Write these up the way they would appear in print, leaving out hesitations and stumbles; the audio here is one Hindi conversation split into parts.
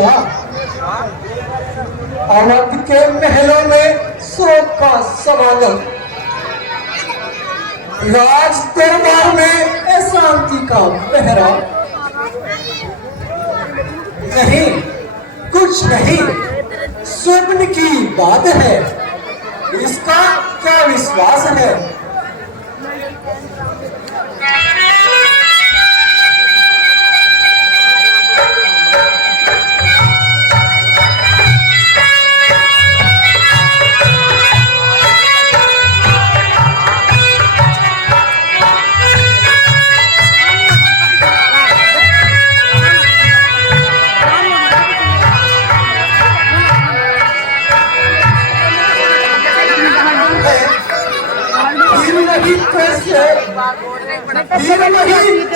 क्या? अवध के महलों में शोक का समागम, राज दरबार में अशांति का पहरा। नहीं, कुछ नहीं, स्वप्न की बात है। इसका क्या विश्वास है?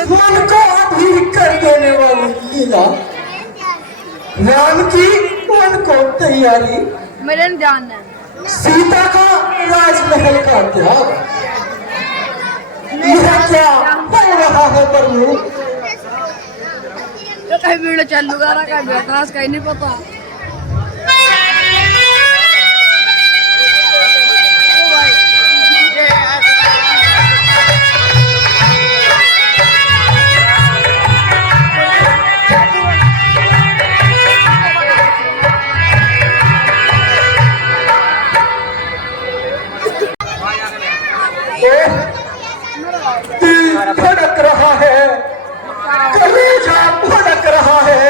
मन को अधीर कर देने वाली लीला, राम की मन को तैयारी, मेरे जान है सीता का राजमहल का त्याग, यह क्या हो रहा है प्रभु? तो कहीं वीडियो चालू करा कहीं बेटा कहीं नहीं पता। भड़क रहा है, कलेजा भड़क रहा है।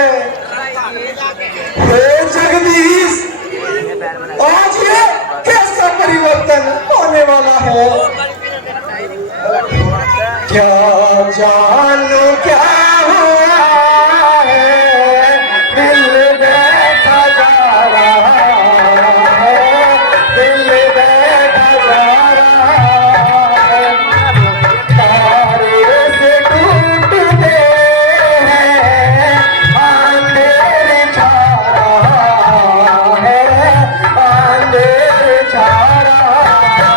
हे जगदीश, आज ये कैसा परिवर्तन होने वाला है? क्या जानू क्या हुआ है, दिल बैठा जा रहा है, दिल बैठा जा रहा है। तारे से टूटते हैं, अंधेरे छा रहा है, अंधेरे छा रहा है।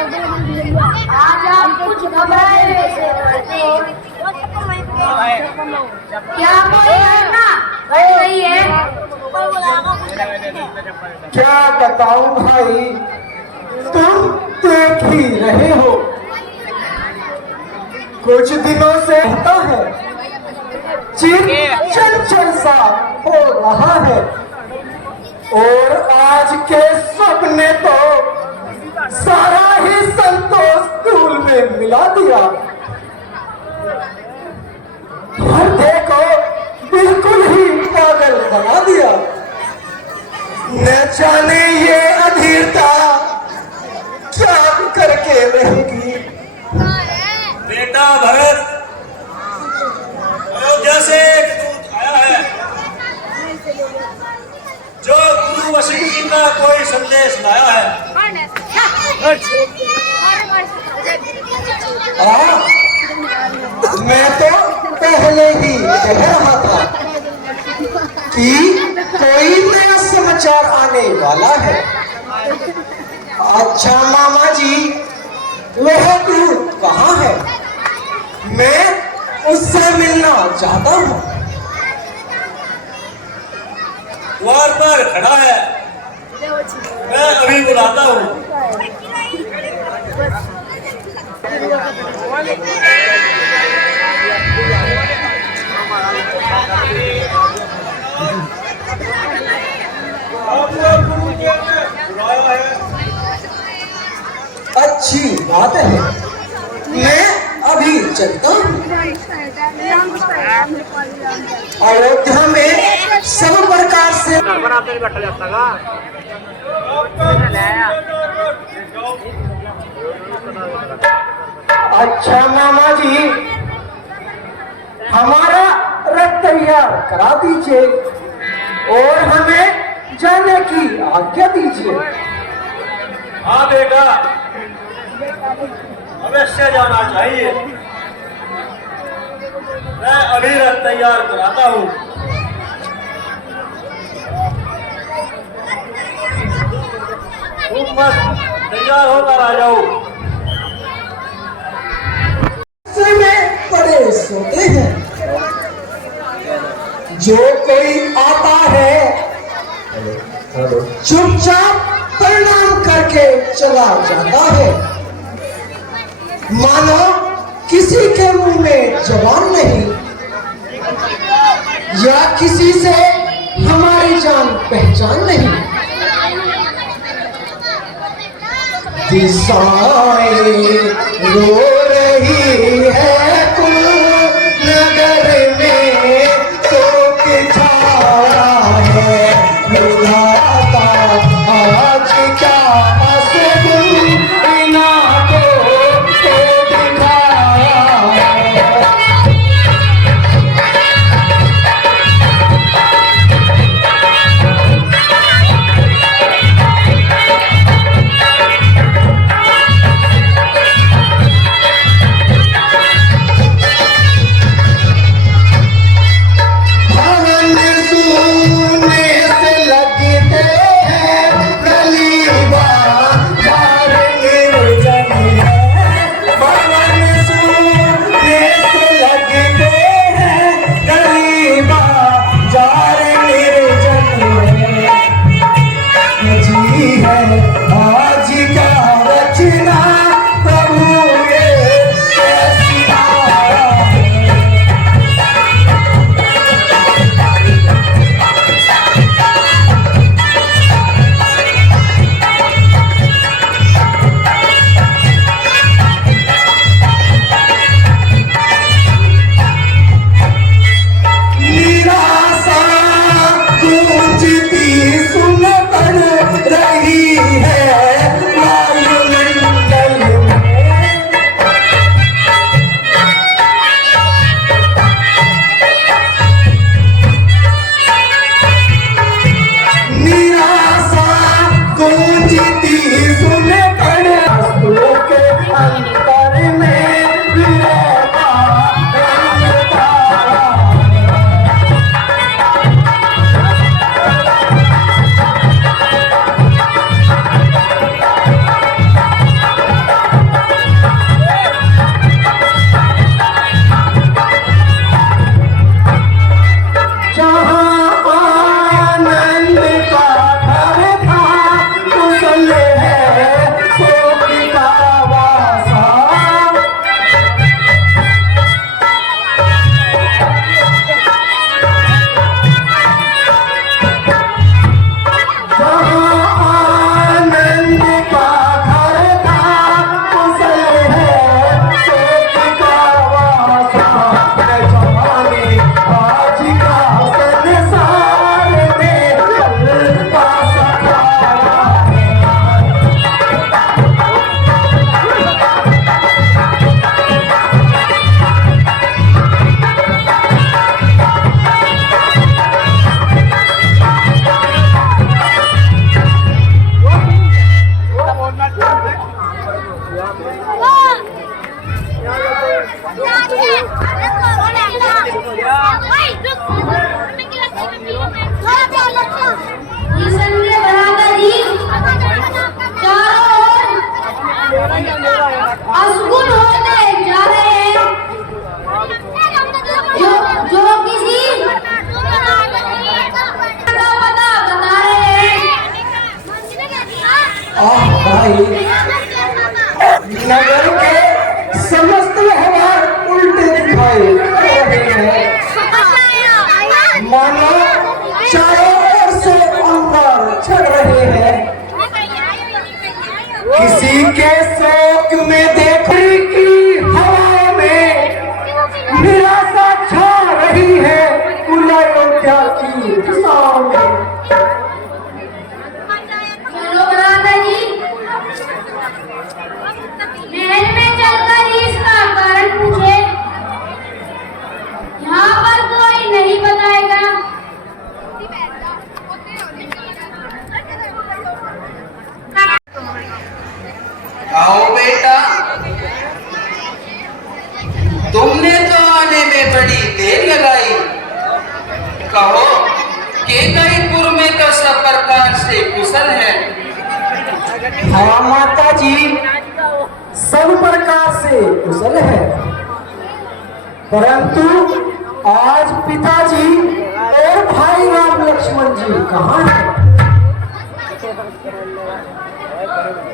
आज आप कुछ घबराए से करते हो। क्या कोई है ना सही है। क्या बताऊं भाई, तुम देख ही रहे हो, कुछ दिनों से होता है, चिर चंचल सा हो रहा है, और आज के सपने तो सारा ही संतोष स्कूल में मिला दिया। हर देखो बिल्कुल ही पागल बना दिया। न जाने ये अधीरता क्या करके रहेगी। बेटा भरत, अयोध्या से एक दूत आया है जो गुरु वशिष्ठ जी का कोई संदेश लाया है। मैं तो पहले ही कह रहा था कि कोई नया समाचार आने वाला है। अच्छा मामा जी, वह दूत कहाँ है? मैं उससे मिलना चाहता हूँ। द्वार पर खड़ा है, मैं अभी बुलाता हूँ। अच्छी बात है, मैं अभी चलता हूँ। अयोध्या में सब प्रकार से अच्छा मामा जी, हमारा रथ तैयार करा दीजिए और हमें जाने की आज्ञा दीजिए। हाँ बेटा, अवश्य जाना चाहिए। मैं अभी रथ तैयार कराता हूँ। तुम बस तैयार होकर आ जाओ। में पड़े सोते हैं, जो कोई आता है चुपचाप प्रणाम करके चला जाता है, मानो किसी के मुंह में जबान नहीं या किसी से हमारी जान पहचान नहीं। दिशाएं रो रही है कुल नगर में, तो किछाया है बुलाता आज क्या असगुन बिना को दिखाया है। आह भाई, नगर के समस्त व्यवहार उल्टे दिखाई दे रहे हैं। मानो चारों ओर से अंगार चढ़ रहे हैं। किसी के शौक में देखने की हवा में निराशा छा रही है अयोध्या की दिशाओं में। चलो भ्राता जी, महल में चलकर इसका कारण पूछे। यहाँ पर कोई नहीं बताएगा। आओ बेटा, तुमने तो आने में बड़ी देर लगाई। कहो केकईपुर में तो सब प्रकार से कुशल है। हाँ माता जी, सब प्रकार से कुशल है, परंतु आज पिताजी और भाई राम लक्ष्मण जी कहाँ हैं?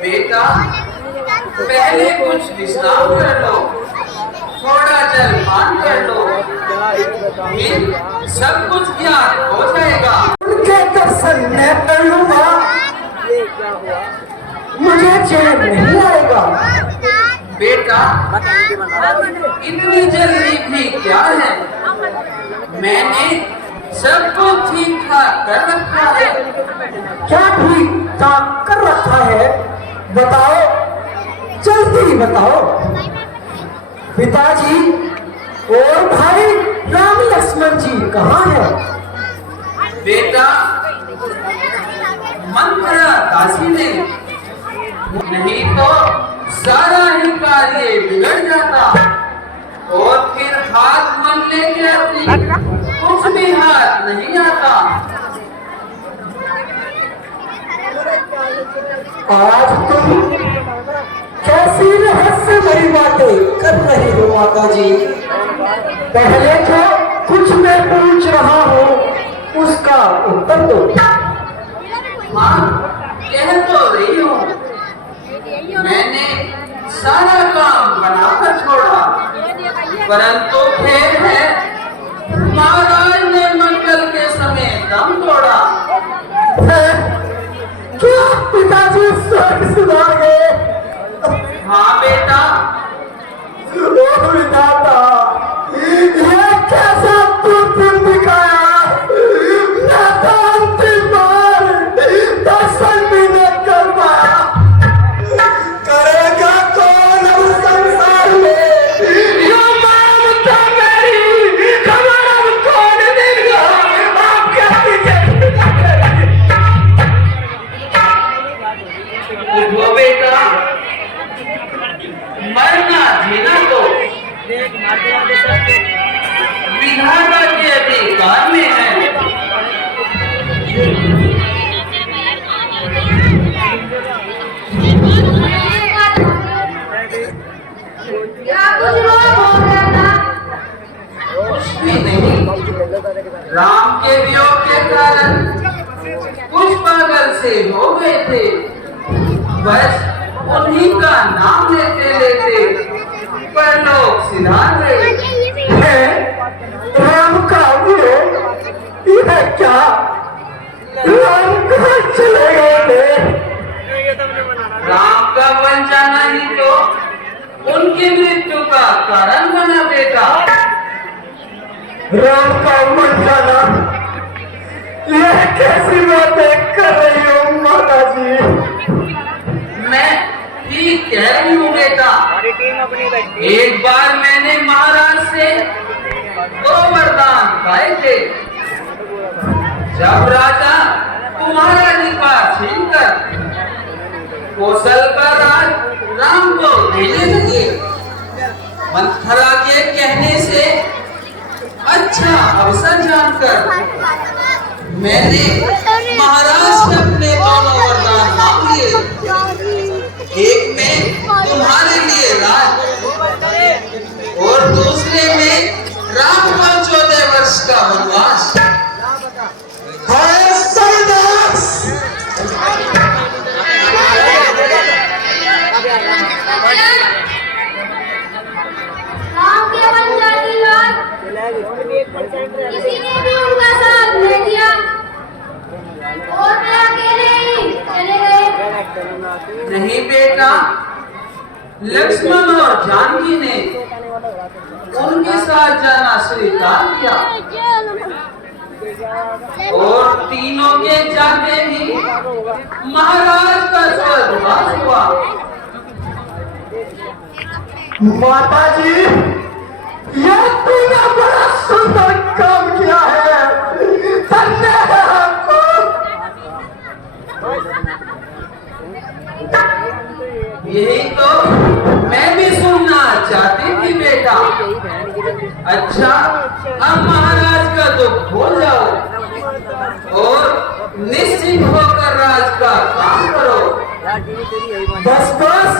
बेटा, पहले कुछ विश्राम कर लो, थोड़ा जलपान कर लो, फिर सब कुछ ज्ञान हो जाएगा। उनके दर्शन मैं कर लूंगा, मुझे चैन नहीं आएगा। बेटा, इतनी जल्दी भी क्या है? मैंने सब कुछ ठीक ठाक कर रखा है। क्या ठीक ठाक कर रखा है? बताओ, जल्दी बताओ। पिताजी और भाई राम लक्ष्मण जी कहाँ हैं? बेटा, मंत्रा दासी ने, नहीं तो सारा ही कार्य बिगड़ जाता और फिर हाथ मन लेके आती, कुछ भी हाथ नहीं आता। आज तुम कैसी रहस्य भरी बातें कर रही हो माता जी? पहले जो कुछ मैं पूछ रहा हूँ उसका उत्तर दो। हाँ, कह तो रही हूँ, मैंने सारा काम बनाकर छोड़ा, परंतु फिर है महाराज ने मंगल के समय दम तोड़ा। क्या पिताजी स्वर्ग सुधार गए? हाँ बेटा, ओ विधाता, ये कैसा दुर्दिन दिखाया? मैं तो अंतिम बार दर्शन भी न कर पाया। करेगा कौन अब संसार में यो ममता मेरी? खबर अब कौन देगा? आपके पीछे उठो बेटा, मरना जीना तो विधाता के अधिकार में है। क्या कुछ रोग हो गया था? कुछ भी नहीं, राम के वियोग के कारण कुछ पागल से हो गए थे, बस उन्हीं का नाम लेते लेते परलोक सिधार गए। राम का वियोग? यह क्या? राम कहाँ चले गए थे? राम का बन जाना ही तो उनकी मृत्यु का कारण बना बेटा। राम का मर जाना? यह कैसी बातें कर रही हो माता जी? मैं ठीक कह रही हूँ बेटा। एक बार मैंने महाराज से 2 वरदान पाए थे। जब राजा तुम्हारा अधिकार छीनकर कौशल का राज राम को देने लगे, मंथरा के कहने से अच्छा अवसर जानकर मैंने महाराज से अपने दोनों वरदान मांग लिए। एक में तुम्हारे लिए राज और दूसरे में राम का 14 वर्ष का वनवास। हाय सरदास! किसी ने भी उनका साथ नहीं दिया और वे अकेले ही चले गए। नहीं बेटा, लक्ष्मण और जानकी ने उनके साथ जाना स्वीकार किया और तीनों के जाते ही महाराज का स्वर्गवास हुआ। माता जी, यह तूने बड़ा सुंदर काम किया है, धन्य है आपको। यही तो मैं भी सुनना चाहती थी बेटा। अच्छा, अब महाराज का दुख भूल जाओ और निश्चित होकर राज का काम करो। बस बस,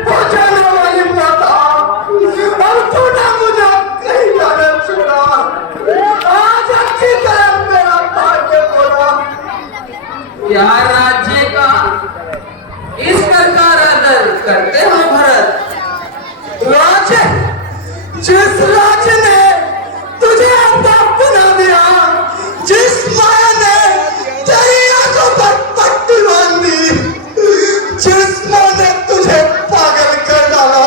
पहुंचाने वाली माता, अब तूने मुझे कहीं जाने छोड़ा। आज अच्छी तरह मेरा भाग्य बोला। क्या राज्य का इस प्रकार आदर करते हो भरत? राज, जिस राज्य ने तुझे अपना बना दिया, जिस माया ने तेरी आंखों पर पट्टी बांध दी, जिस माँ ने तुझे पागल कर डाला,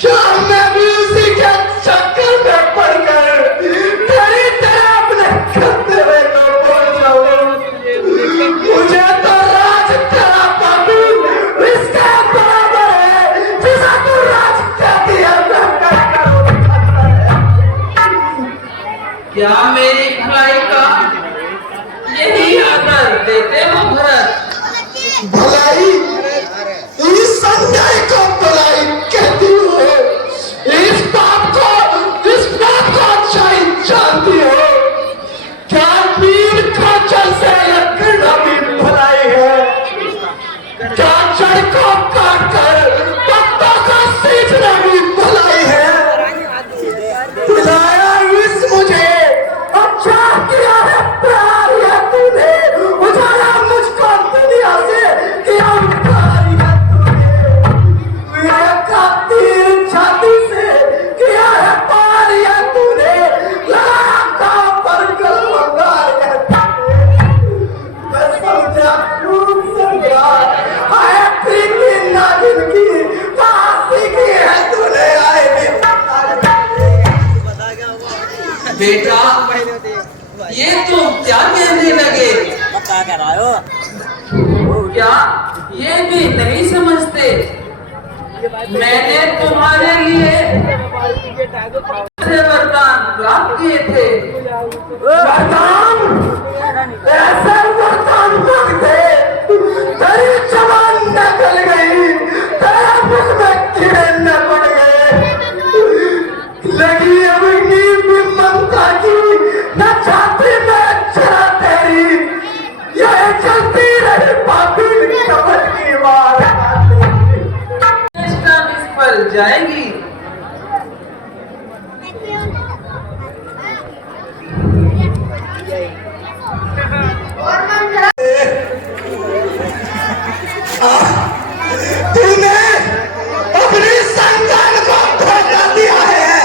क्या मैं भी उसी के चक्कर में पड़कर तेरी तरह अपने खतरे को भूल जाऊं? मुझे तो राज तेरा बाबू इसके बराबर है जिसे तू राज कहती है। क्या मेरी भलाई का यही आदर देते हो भरत? भलाई, इस अन्याय को भलाई कहती हो, इस बात को अच्छाई जानती हो। क्या वीर को जैसे लकड़ा भी भलाई है? क्या जड़ को काटकर पत्तों को सींचना भी भलाई है? बुलाया इस मुझे, अच्छा किया है प्यार है तूने, उजाला मुझको दुनिया से किया प्यार है तूने, मेरे का तीर छाती से किया है पार है तूने, लगाया काम पर कलमंगार है तूने। मैं समझा खूब समझा, आए प्रीति नागिन की फांसी की है तूने, आए भी बेटा, ये तुम क्या कहने लगे? क्या ये भी नहीं समझते मैंने तुम्हारे लिए वरदान प्राप्त किए थे? वरदान? ऐसे वरदान मांगते, तेरी जवान निकल गई, तेरे मुख में कीड़े न पड़ गए। लगी अग्नि भी ममता की, न छाती में जरा तेरी, यह चलती रही पापी कपट की वार। चेष्टा निष्फल जाएगी। तूने अपनी संतान को धोखा दिया है,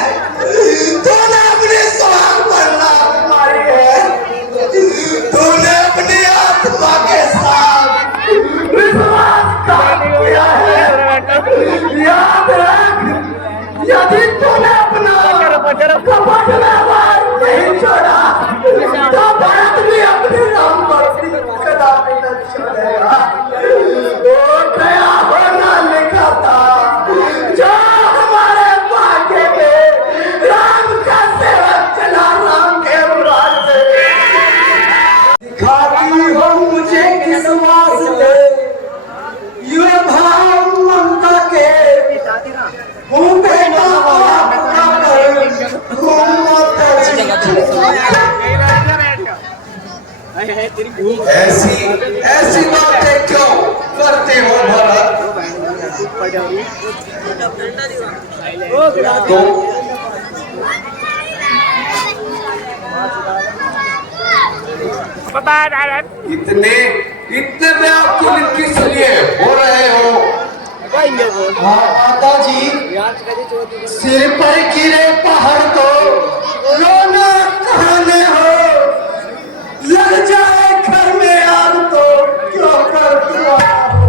तूने अपनी सुहाग पर लात मारी है, तूने अपनी आत्मा के साथ विश्वासघात किया है। याद रख, यदि तूने अपना कपट में वार नहीं छोड़ा, तो भारत भी अपनी राम पर कदापि न छोड़ेगा। वो गया होना लिखा था, जो हमारे भाग्य में राम का सेवक चला, राम के मुराद से। दिखाती हो मुझे किस वास्ते ये भाव ममता के, हूँ बेटा आपका कर, हूँ माता ऐसी बातें क्यों करते हो भरत? तो इतने व्याकुल किस लिए हो रहे हो? हाँ माता जी, सिर पर गिरे पहाड़ को रोना कहने हो, लग जाए घर में आग तो क्यों कर दिया हो।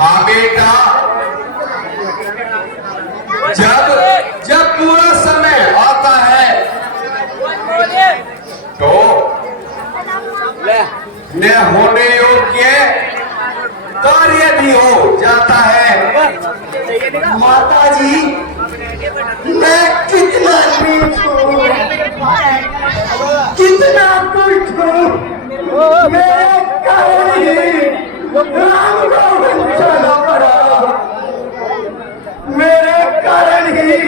हाँ बेटा, जब पूरा समय आता है तो न होने योग्य कार्य भी हो जाता है। माता जी, मैं कितना नीच हूँ, कितना दुष्ट हूँ, मेरे कारण ही राम को बचाना पड़ा, मेरे कारण ही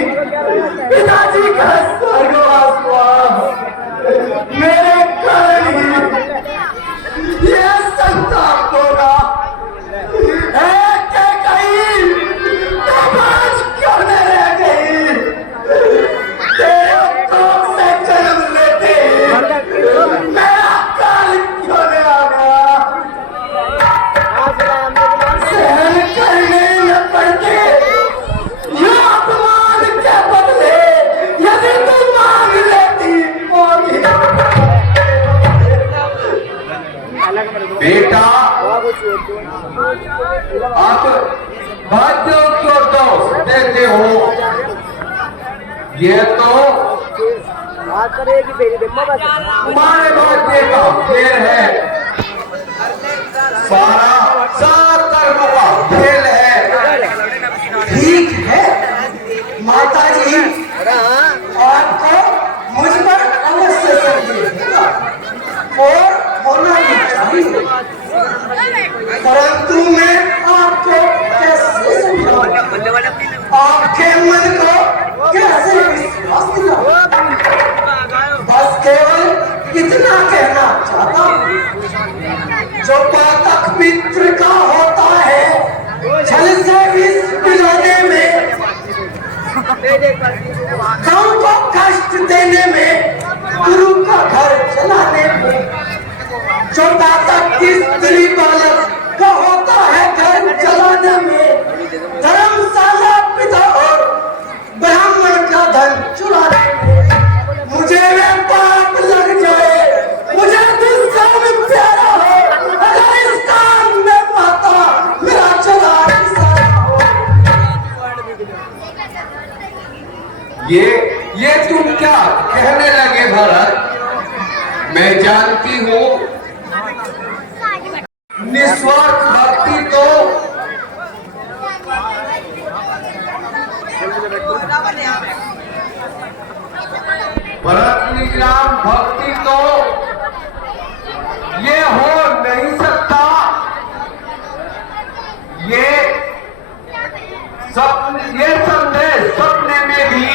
पिताजी का स्वर्गवास हुआ, मेरे कारण ही ये संताप होगा। आज क्यों न रह गई, तेरे कोख से जन्म लेते मेरा काल क्यों न आ गया। सहन करने न पड़ते ये अपमान के बदले यदि तू मांग लेती होगी। बेटा, आप बातों को दोष देते हो, ये तो तुम्हारे बच्चे का खेल है, सारा कर्म का खेल है। ठीक है माता जी, आपको मुझ पर अवश्य संदेह होगा और होना भी चाहिए, परंतु मैं आपको कैसे समझाऊं, आपके मन को कैसे विश्वास दिलाऊं। बस केवल इतना कहना चाहता हूं, जो पातक मित्र का होता है छल से विष पिलाने में, गांव को कष्ट देने में, गुरु का घर चलाने में, जो पातक की स्त्री बालक का होता है घर चलाने में, धर्मशाला पिता और ब्राह्मण का धन चुराने में, मुझे वे पाप लग जाए, मुझे दुष्कर्म प्यारा हो, अगर इस काम में पाता मेरा चला सारा हो। ये तुम क्या कहने लगे भरत? मैं जानती हूँ निस्वार्थ भक्ति तो भरत निराम भक्ति तो ये हो नहीं सकता। ये संदेश सपने में भी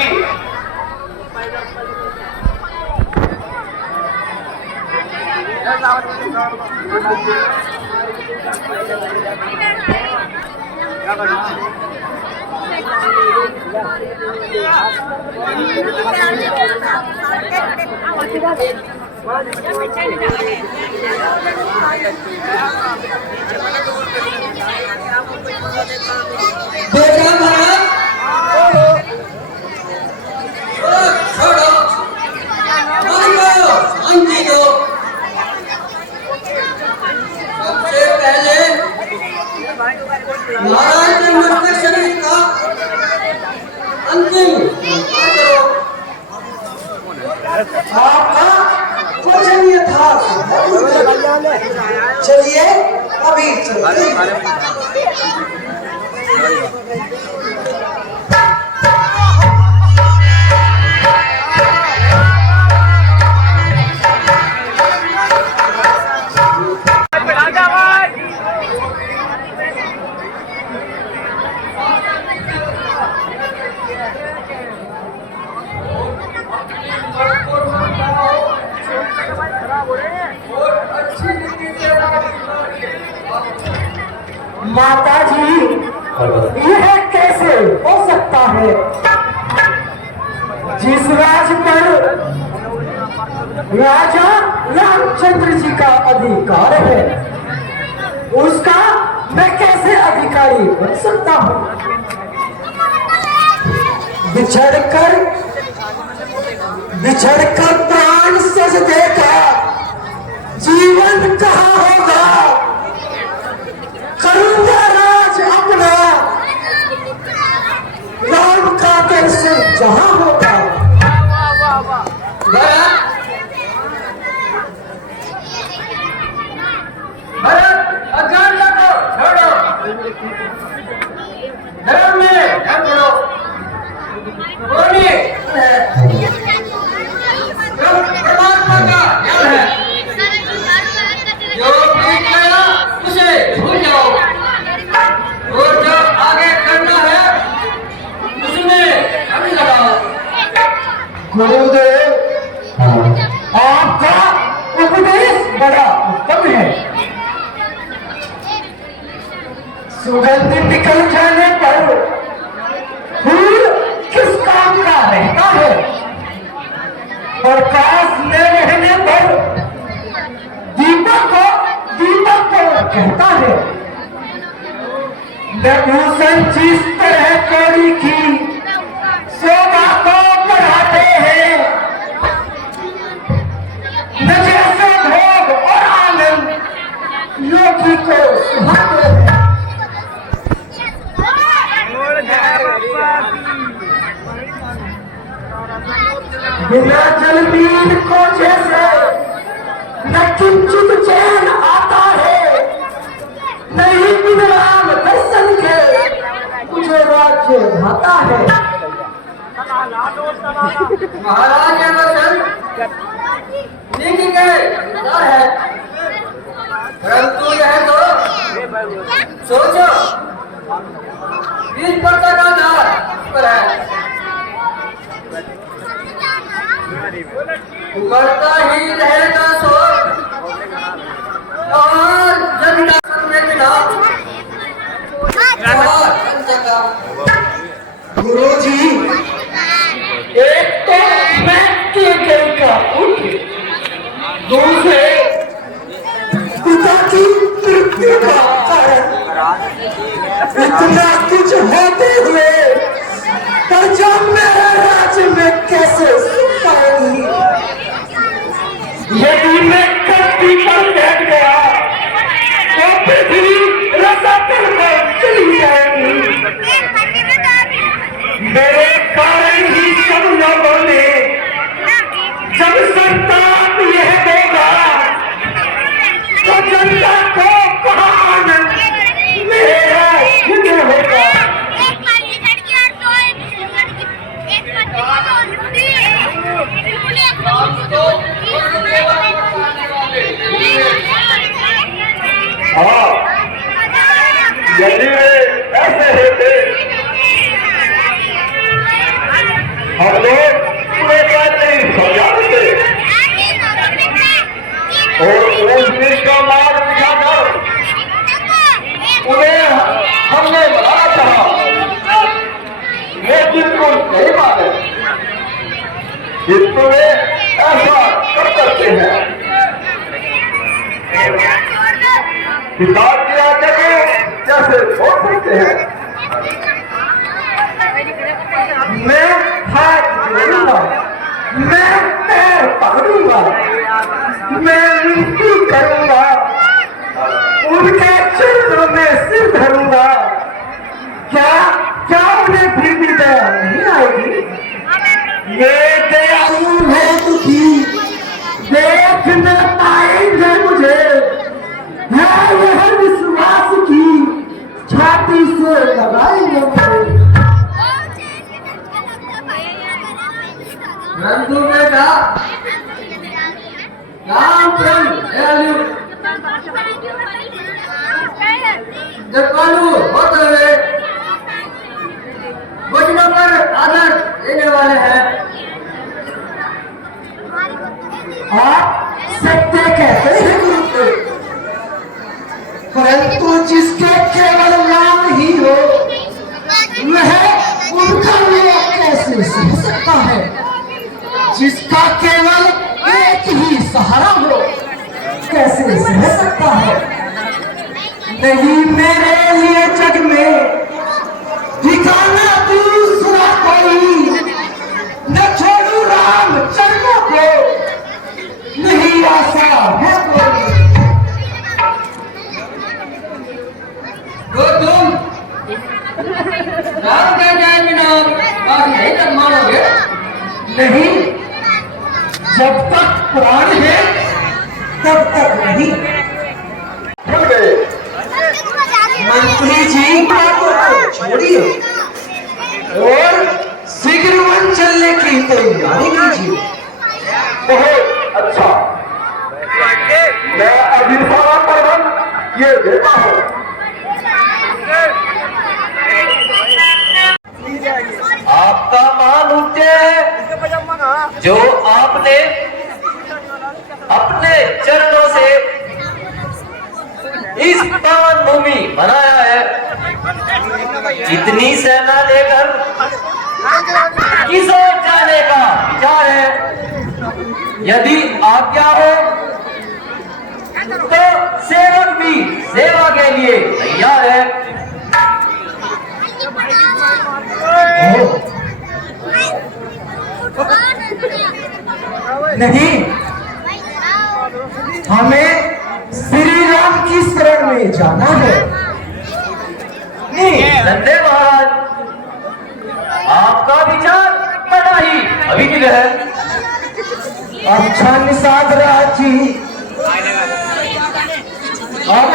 देखा भरत, छोड़ो, शांति दो। सबसे पहले महाराज के मस्तक शरीर का अंतिम करो। आपका वचन यथार्थ है। चलिए अभी चलते हैं। माता जी, यह कैसे हो सकता है? जिस राज पर राजा रामचंद्र जी का अधिकार है, उसका मैं कैसे अधिकारी बन सकता हूँ? बिछड़कर प्राण सज देगा, जीवन कहाँ होगा? करूंगा राज अपना, राम का दर्शन जहाँ होगा। भरत अज्ञान को छोड़ो, धर्म में ध्यान करो। बोलिए परमात्मा का ज्ञान है, जो बीत गया उसे भूल जाओ और जो आगे करना है उसमें अभी लगाओ। गुरुदेव, आपका उपदेश बड़ा उत्तम है। सुगंध निकल जाने पर फूल किस काम का रहता है? प्रकाश न रहने पर दीपक को कहता है। नभूषण जिस तरह कौड़ी की शोभा को बढ़ाते हैं, न जैसे भोग और आनंद योगी को सुहाते हैं। बिना जल बीन को जैसे न किंचित चैन आता है, नहीं बिन राम दर्शन के मुझे राज्य भाता है। महाराज के वचन लिख गए है, परंतु यह तो सोचो इस पर का आधार पर है, उमड़ता ही रहेगा सोच और जनता के खिलाफ गुरु जी, एक तो मैं केकल का पुत्र, दूसरे पिता की मृत्यु का कारण, इतना कुछ होते हुए प्रजा मेरे राज्य में कैसे सुख पाएगी? यदि मैं कत्ती पर बैठ गया तो पृथ्वी रसातल में चली जाएगी। मेरे कारण ही सब लोगों ने जब संताप यह देगा तो जनता को कहाँ आनंद मेरा हृदय होगा। हाँ, यदि वे ऐसे होते हम लोग पूरे बात नहीं समझाते और रोशनी का मार्ग दिखाकर उन्हें हमने बनाना चाहा, लेकिन वो नहीं माने। किंतु वे ऐसा कर सकते हैं, पिता की आज्ञा को कैसे छोड़ सकते हैं? मैं हाथ जोड़ूंगा, मैं पैर पकड़ूंगा, मैं विनती करूंगा, उनके चरणों में सिर धरूंगा। क्या उन्हें फिर भी दया नहीं आएगी? ये दयालु है दुखी, देख न पाएंगे मुझे, है यह विश्वास की छाती से लगाएंगे मुझे। रंतु बेटा राम जपालू होते हुए वचनों पर आदर देने वाले हैं। आप सत्य कहते हैं गुरुदेव, परंतु जिसके केवल नाम ही हो वह उनका लोग कैसे सह सकता है? जिसका केवल एक ही सहारा हो कैसे सह सकता है? नहीं मेरे लिए जग में ठिकाना दूसरा कोई, न छोड़ू राम चरणों को, नहीं आशा है कोई। तो तुम राम का जाए बिना और नहीं तक मानोगे? नहीं, जब तक प्राण है तब तक नहीं। मंत्री जी बातों को छोड़िए और शीघ्र वन चलने की तैयारी कीजिए। बहुत अच्छा, मैं अभी सारा प्रबंध ये देता हूँ। आपका मान ऊंचे जो आपने अपने चरणों से इस पावन भूमि बनाया है। जितनी सेना लेकर किस ओर जाने का विचार है, यदि आज्ञा हो तो सेवक भी सेवा के लिए तैयार है। नहीं, हमें श्री राम की शरण में जाना है। नहीं नंदे महाराज, आपका विचार बड़ा ही अभिनव है। अच्छा निषाद राज जी, अब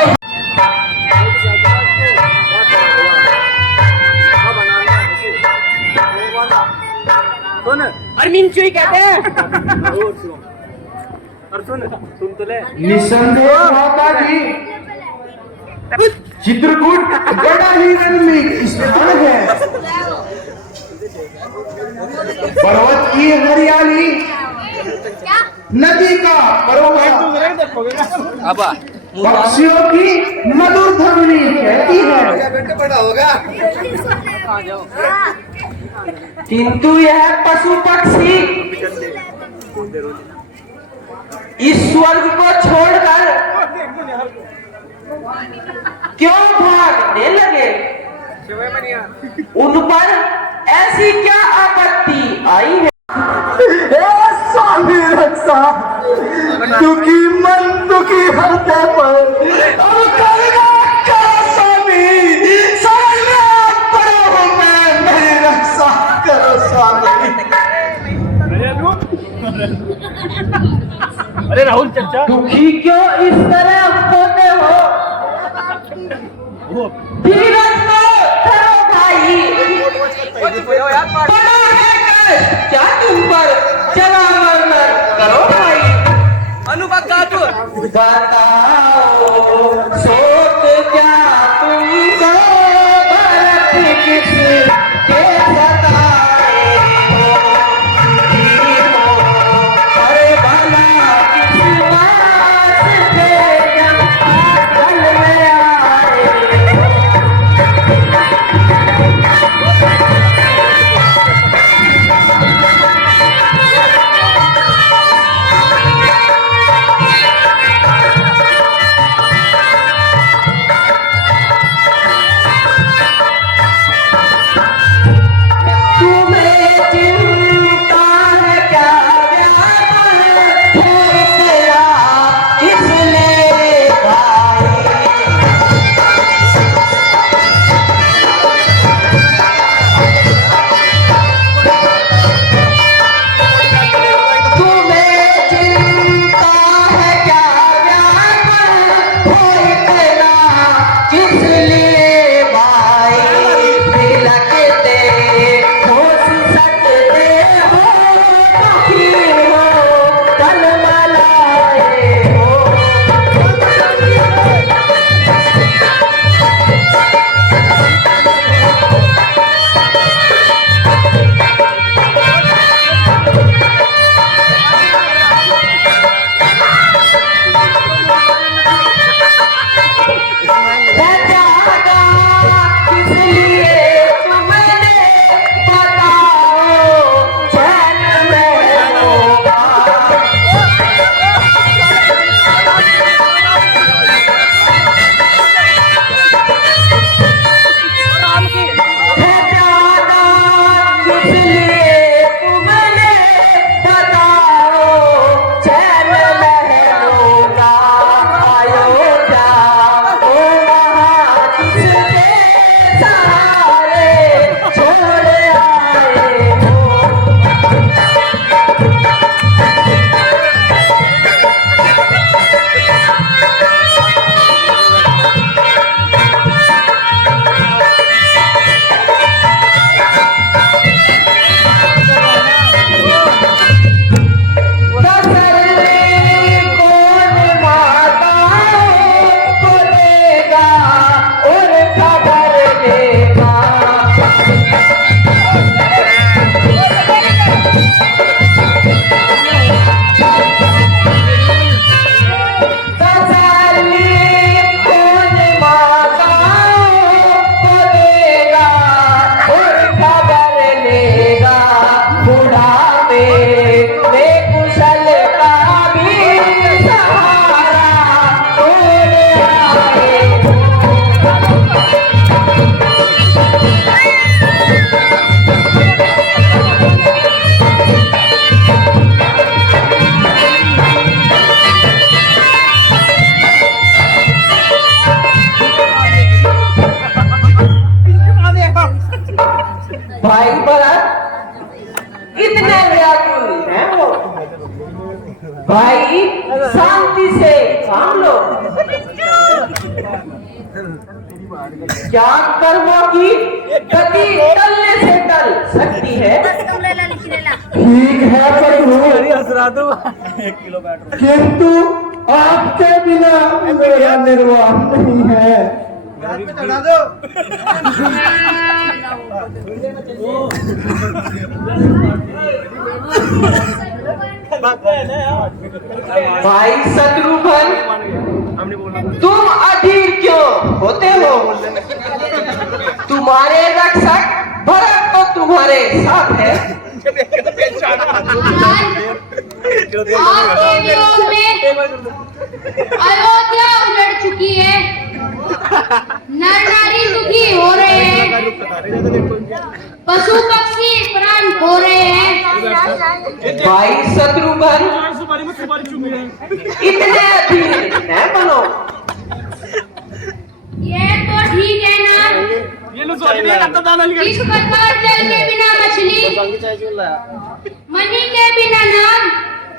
मिंचुई कहते हैं। निसंदेह माता जी, चित्रकूट बड़ा ही रमणीक स्थान है। पर्वत की हरियाली, नदी का परोवा, पक्षियों की मधुर ध्वनि कहती है। किंतु यह पशु पक्षी इस स्वर्ग को छोड़कर क्यों भागने लगे? उन पर ऐसी क्या आपत्ति आई है? स्वामी रक्षा, दुखी मन दुखी हृदय पर अब करुणा करो स्वामी, समझ में आप पड़ो हो मैं, मेरी रक्षा करो स्वामी। अरे राहुल चचा, दुखी क्यों इस तरह होते हो? धीरज को धरो भाई, बड़ा है कष्ट क्या तुम पर, चला मरना करो भाई। बताओ सोच क्या तुमको, भरत किस के सताए हो? अरे भला किस बात से जल में आए हो? भाई शांति से काम लो। क्या कर्मों की गति टलने से टल सकती है। ठीक है प्रभु, किंतु आपके बिना मेरा निर्वाह नहीं है। भाई शत्रुघ्न, तुम अधीर क्यों होते हो? तुम्हारे रक्षक भरत तो तुम्हारे साथ है। आपके विरोध में अयोध्या उलट चुकी है, नर नारी दुखी हो रहे हैं, पशु पक्षी प्राण खो रहे हैं। भाई शत्रुघ्न, इतने अधीर न बनो। ये तो ठीक है ना, इस प्रकार जल के बिना मछली, मणि के बिना नाग,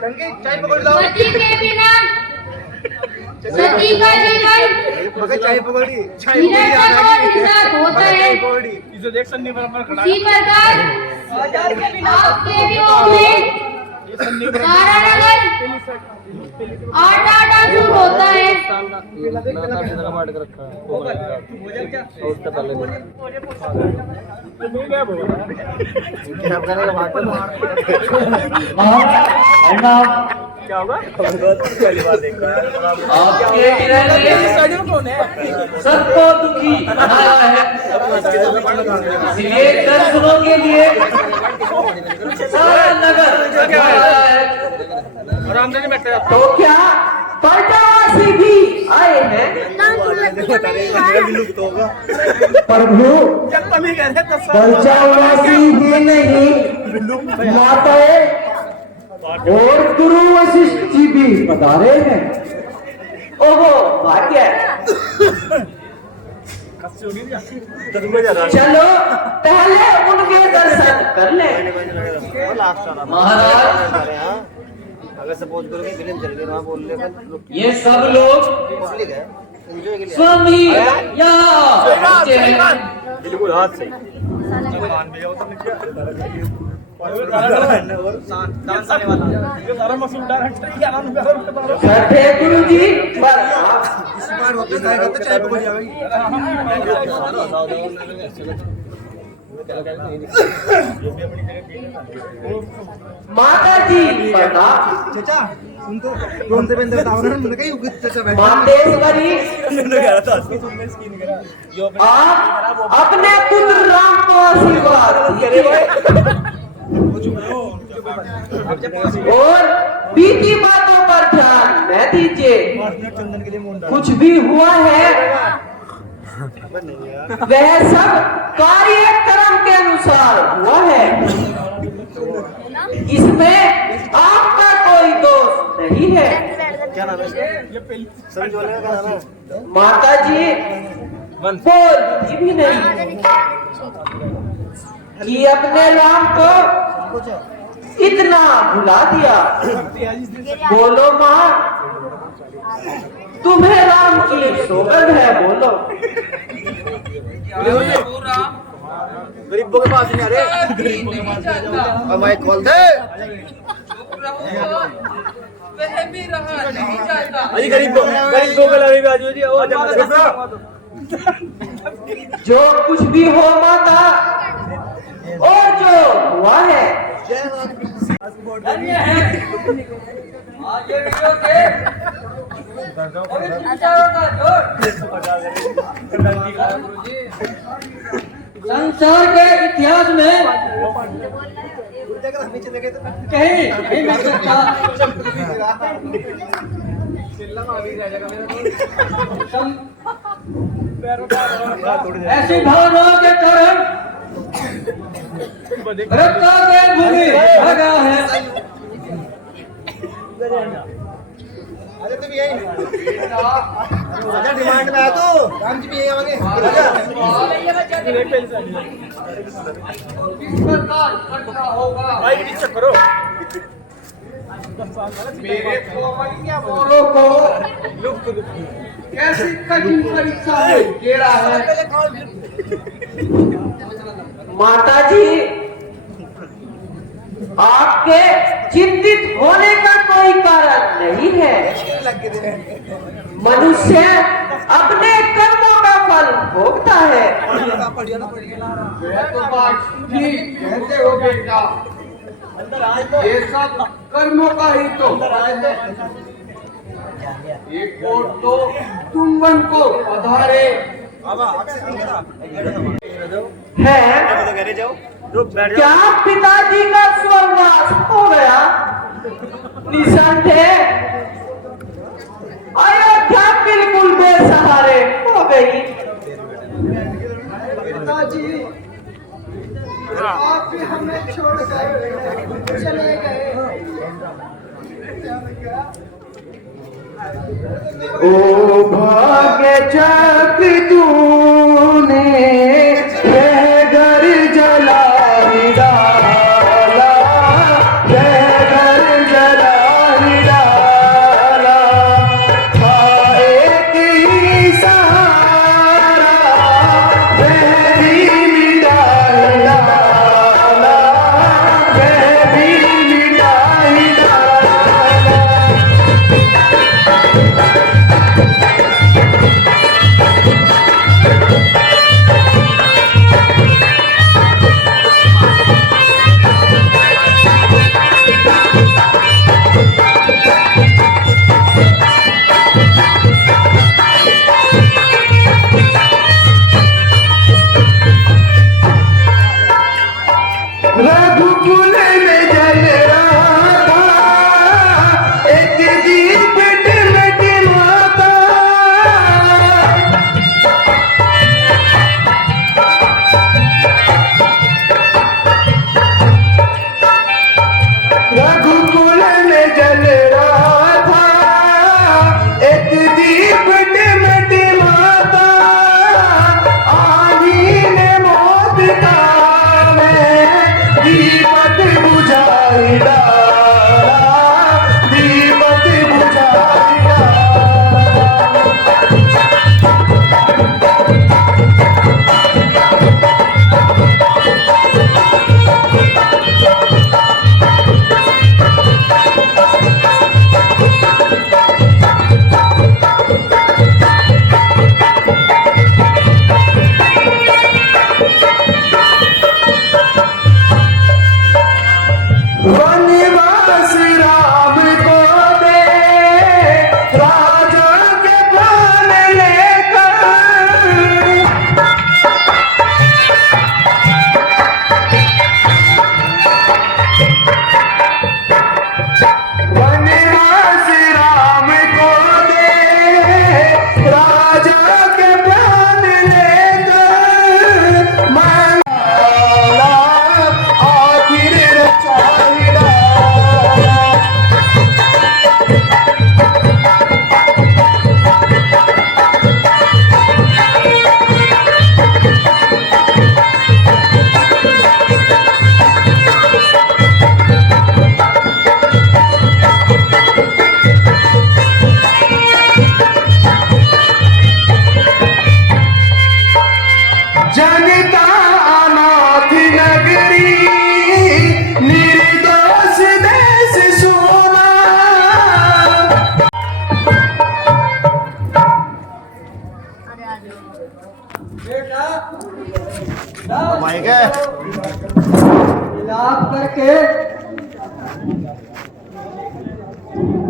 पति के बिना सती का जीवन निरंतर निषाद होता है। इसी प्रकार आपके वियोग में सारा नगर आटा चूर होता है। क्या होगा? आपके सबको दुखी बनाया है, इसलिए दर्शनों के लिए सारा नगर आया है। तो क्या पर्वतवासी भी आए हैं? प्रभु, पर्वतवासी ही नहीं, माताएं और गुरु वशिष्ठ जी भी पधारे हैं। ओहो भाग्य। चलो पहले उनके दर्शन कर ले। महाराज, अगर सपोज करो कि फिल्म चल गई वहाँ बोल ले ये सब लोग स्वामी यहाँ बिल्कुल हाथ से छठे गुरु जी माता जी मातेश्वरी, आप अपने पुत्र राम को आशीर्वाद दीजिए और बीती बातों पर ध्यान न दीजिए। कुछ भी हुआ है वह सब कार्यक्रम के अनुसार हुआ है, इसमें आपका कोई दोष नहीं है। क्या नाम है? माता जी बोल भी नहीं कि अपने राम को इतना भुला दिया। बोलो माँ, तुम्हें राम की सौगंध है, बोलो। गरीबों के पास नहीं आ रहे। अब माइक खोल दे। अजी गरीबों के लगे भी आजू जी वो जो कुछ भी हो माता और जो हुआ है संसार के इतिहास में कहीं नहीं सकता। ऐसी भावनाओं के कारण रक्ता के भूमि भागा है। डिमांड में आ तो राम जी भी यही आवांगे। भाई नीचे करो। मेरे कोमल बोलों को कैसी कठिन परीक्षा में घेरा है। माता जी, आपके चिंतित होने का कोई कारण नहीं है। मनुष्य अपने कर्मों का फल भोगता है। तो बात ठीक कहते हो बेटा, ये सब कर्मों का ही तो फल है। एक और तो तुम मन को पधारे है। क्या पिताजी का स्वर्गवास हो गया? निसंदेह अयोध्या बिल्कुल बेसहारे हो गई। पिताजी आप भी हमें छोड़कर चले गए। ओ भाग्य चक तूने यह घर जला ही डाला, यह घर जला ही डाला। खाए की सहारा वह भी मिटा ही डाला, वह भी मिटा ही डाला। रघुकुल में जल रहा था एक दीप टिमटिमाता। रघुकुल में जल रहा था एक दीप टिमटिमाता। आंधी ने मौत का दीपक बुझाई डाला, दीपक बुझाई डाला। वनवास राम को दे राजा के प्राण लेकर। वनवास राम को दे राजा के प्राण लेकर। माला आखिर रचाई डाला। जनता अनाथ नगरी निर्दोष देश सोना। इलाज करके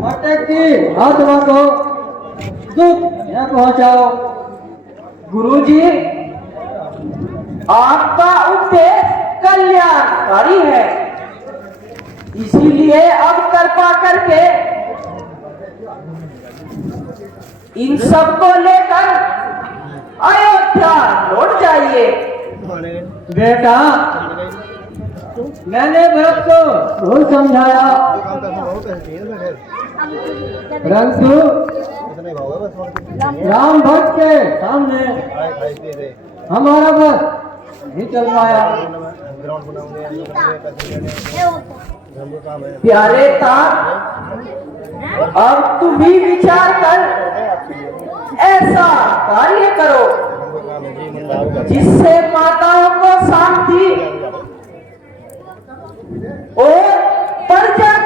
मटक की आत्मा को दुख न पहुंचाओ। गुरुजी, आपका उद्देश्य कल्याणकारी है, इसीलिए अब कृपा करके इन सबको लेकर अयोध्या लौट जाइए। बेटा, मैंने भरत को बहुत समझाया, परंतु राम भक्त के सामने हमारा बस नहीं चल पाया। प्यारे ता अब तुम भी विचार कर ऐसा कार्य करो जिससे माताओं को शांति और प्रजा